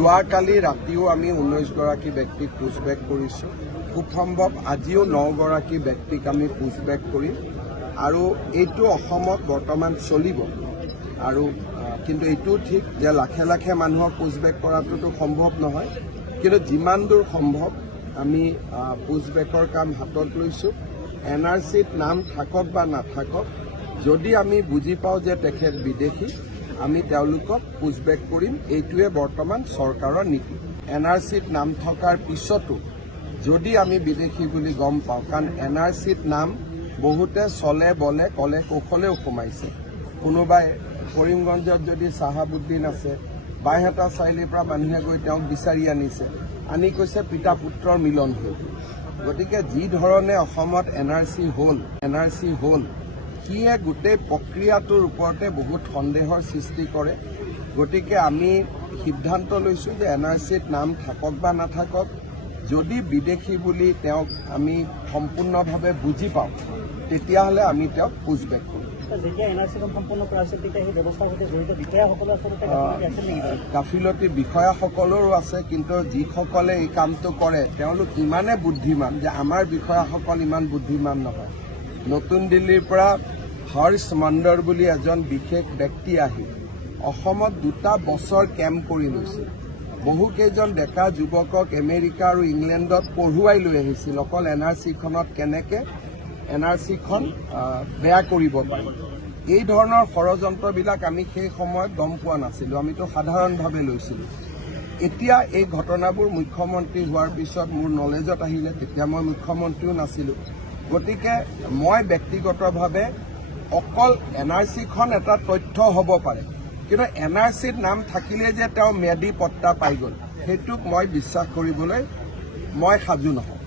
যোৱাকালি ৰাতিও আমি ঊনৈছগৰাকী ব্যক্তিক পুছবেক কৰিছোঁ। খুব সম্ভৱ আজিও নগৰাকী ব্যক্তিক আমি পুছবেক কৰিম। আৰু এইটো অসমত বৰ্তমান চলিব। আৰু কিন্তু এইটোও ঠিক যে লাখে লাখে মানুহক পুছবেক কৰাটোতো সম্ভৱ নহয়। কিন্তু যিমান দূৰ সম্ভৱ আমি পুছবেকৰ কাম হাতত লৈছোঁ। এন আৰ চিত নাম থাকক বা নাথাকক যদি আমি বুজি পাওঁ যে তেখেত বিদেশী আমি তেওঁলোকক পুছবেক কৰিম, এইটোৱে বৰ্তমান চৰকাৰৰ নীতি। এন আৰ চিত নাম থকাৰ পিছতো, যদি আমি বিদেশি বুলি গম পাওঁ, কাৰণ এন আৰ চিত নাম বহুতে চলে, বলে, কলে কৌশলেও সোমাইছে। কোনোবাই কৰিমগঞ্জত যদি চাহাবুদ্দিন আছে, বাইহাটা চাৰিআলিৰ পৰা মানুহে গৈ তেওঁক বিচাৰি আনিছে, আনি কৈছে পিতা পুত্ৰৰ মিলন হ'ল। গতিকে যি ধৰণে অসমত এন আৰ চি হ'ল, এন আৰ চি হ'ল সিয়ে গোটেই প্ৰক্ৰিয়াটোৰ ওপৰতে বহুত সন্দেহৰ সৃষ্টি কৰে। গতিকে আমি সিদ্ধান্ত লৈছোঁ যে এন আৰ চিত নাম থাকক বা নাথাকক যদি বিদেশি বুলি তেওঁক আমি সম্পূৰ্ণভাৱে বুজি পাওঁ তেতিয়াহ'লে আমি তেওঁক সম্পন্ন কৰা। গাফিলতি বিষয়াসকলৰো আছে কিন্তু যিসকলে এই কামটো কৰে তেওঁলোক ইমানে বুদ্ধিমান যে আমাৰ বিষয়াসকল ইমান বুদ্ধিমান নহয়। নতুন দিল্লীৰ পৰা হৰ্ষ মণ্ডৰ বুলি এজন বিশেষ ব্যক্তি আহি অসমত দুটা বছৰ কেম্প কৰি লৈছিল বহুকেইজন ডেকা যুৱকক আমেৰিকা আৰু ইংলেণ্ডত পঢ়ুৱাই লৈ আহিছিল। অকল এন আৰ চিখনত কেনেকে এন আৰ চিখন বেয়া কৰিব পাৰি। এই ধৰণৰ ষড়যন্ত্ৰবিলাক আমি সেই সময়ত গম পোৱা নাছিলোঁ। আমিতো সাধাৰণভাৱে লৈছিলোঁ। এতিয়া এই ঘটনাবোৰ মুখ্যমন্ত্ৰী হোৱাৰ পিছত মোৰ নলেজত আহিলে। তেতিয়া মই মুখ্যমন্ত্ৰীও নাছিলোঁ। গতিকে মই ব্যক্তিগতভাৱে অকল এন আৰ চিখন এটা তথ্য হ'ব পাৰে। কিন্তু এন আৰ চিত নাম থাকিলে যে তেওঁ ম্যাদী পট্টা পাই গ'ল সেইটোক মই বিশ্বাস কৰিবলৈ মই সাজু নহওঁ।